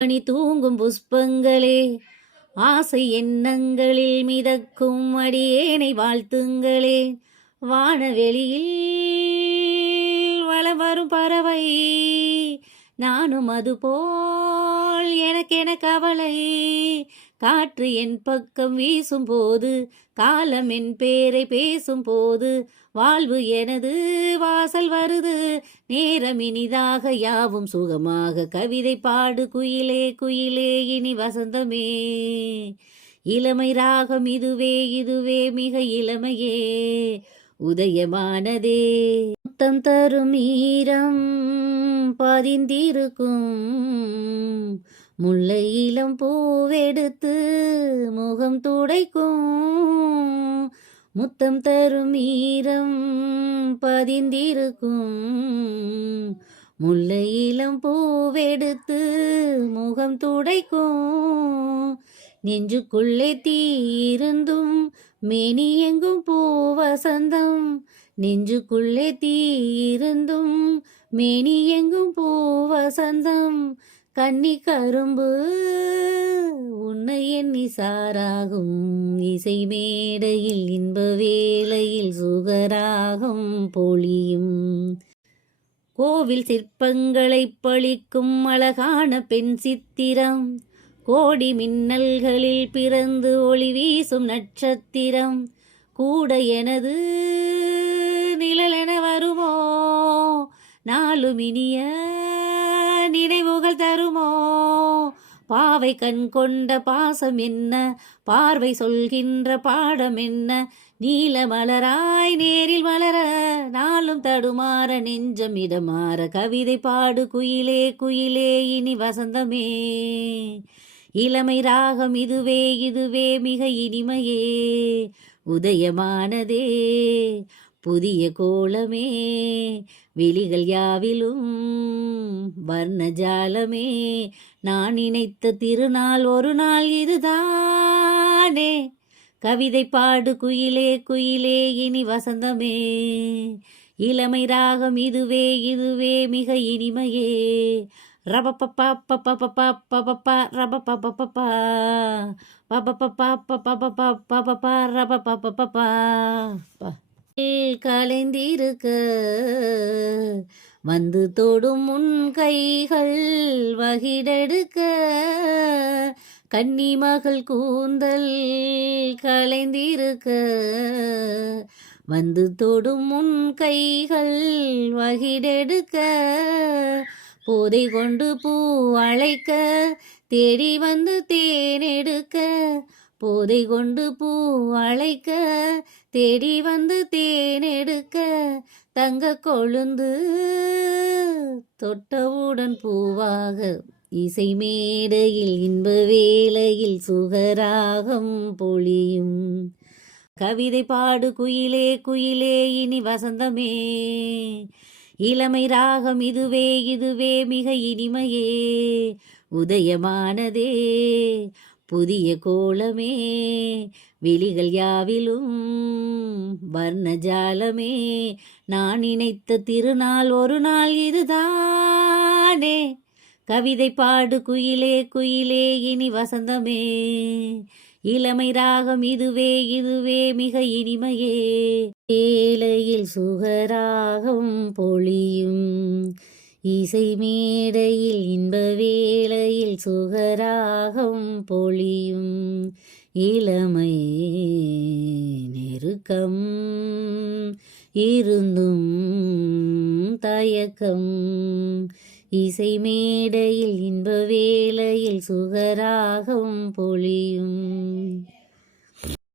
மணி தூங்கும் புஷ்பங்களே, ஆசை எண்ணங்களில் மிதக்கும் அடியேனை வாழ்த்துங்களே. வானவெளியில் வலம் வரும் பறவை, நானும் அதுபோல் எனக்கென கவலை. காற்று என் பக்கம் வீசும் போது, காலம் என் பேரை பேசும் போது, வாழ்வு எனது வாசல் வருது. நேரம் இனிதாக யாவும் சுகமாக, கவிதை பாடு குயிலே குயிலே இனி வசந்தமே. இளமை ராகம் இதுவே இதுவே மிக இளமையே உதயமானதே. முத்தம் தரும் ஈரம் பதிந்திருக்கும் முல்லை இளம் பூவெடுத்து முகம் துடைக்கும். முத்தம் தரும் ஈரம் பதிந்திருக்கும் முல்லை இளம் பூவெடுத்து முகம் துடைக்கும். நெஞ்சுக்குள்ளே தீயிருந்தும் மேனி எங்கும் பூவசந்தம். நெஞ்சுக்குள்ளே தீயிருந்தும் மேனி எங்கும் பூவசந்தம். கன்னி கரும்பு உன்னை எண்ணி சாராகும், இசை மேடையில் இன்ப வேளையில் சுகராகம் பொழியும். கோவில் சிற்பங்களை பழிக்கும் அழகான பெண் சித்திரம், கோடி மின்னல்களில் பிறந்து ஒளி வீசும் நட்சத்திரம். கூட எனது நிழலென வருமோ, நாளும் இனிய நினைவுகள் தருமோ. பாவை கண் கொண்ட பாசம் என்ன, பார்வை சொல்கின்ற பாடம் என்ன. நீல மலராய் நேரில் மலர, நாளும் தடுமாற நெஞ்சம் இடமாற. கவிதை பாடு குயிலே குயிலே இனி வசந்தமே. இளமை ராகம் இதுவே இதுவே மிக இனிமையே உதயமானதே. புதிய கோலமே விழிகள் யாவிலும் வர்ணஜாலமே. நான் நினைத்த திருநாள் ஒரு நாள் இதுதானே. கவிதை பாடு குயிலே குயிலே இனி வசந்தமே. இளமை ராகம் இதுவே இதுவே மிக இனிமையே. ரபப்பப்பா பப்பப்பா பப்பப்பா ரபப்பப்பப்பா பப்பப்பா பப்பப்பா பப்பப்பா ரபப்பப்பப்பா. கலைந்திருக்க வந்து தொடும் முன் கைகள் வகிடெடுக்க. கன்னி மகள் கூந்தல் கலைந்திருக்க வந்து தொடும் முன் கைகள் வகிடெடுக்க. போதை கொண்டு பூ அழைக்க தேடி வந்து தேனெடுக்க. போதை கொண்டு பூ அழைக்க தேடி வந்து தேனெடுக்க. தங்க கொழுந்து தொட்டவுடன் பூவாக, இசை மேடையில் இன்ப வேளையில் சுகராகம் பொழியும். கவிதை பாடு குயிலே குயிலே இனி வசந்தமே. இளமை ராகம் இதுவே இதுவே மிக இனிமையே உதயமானதே. புதிய கோலமே விழிகள் யாவிலும் வர்ணஜாலமே. நான் நினைத்த திருநாள் ஒரு நாள் இதுதானே. கவிதை பாடு குயிலே குயிலே இனி வசந்தமே. இளமை ராகம் இதுவே இதுவே மிக இனிமையே வேளையில் சுகராகம் பொழியும். இசை மேடையில் இன்ப வேளையில் சுகராகம் பொழியும். இளமை நெருக்கம் இருந்தும் தயக்கம். இசை மேடையில் இன்ப வேளையில் சுகராகம் பொழியும்.